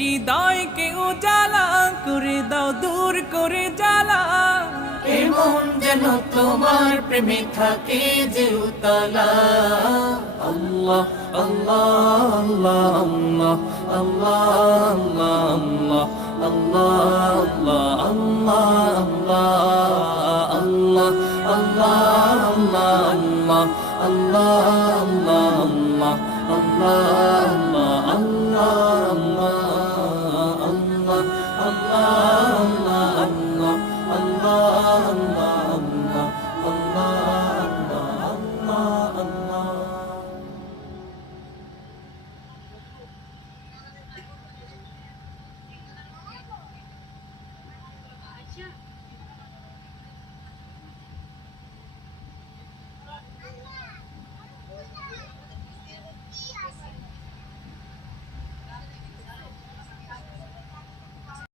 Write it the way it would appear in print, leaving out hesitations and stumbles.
হৃদয়কে উজালা করে দাও, দূর করে জ্বালা। এমন যেন তোমার প্রেমে থাকে যে উতলা। আল্লাহ আল্লাহ আল্লাহ আল্লাহ আল্লাহ আল্লাহ আল্লাহ আল্লাহ আল্লাহ আল্লাহ আল্লাহ আল্লাহ Aisha.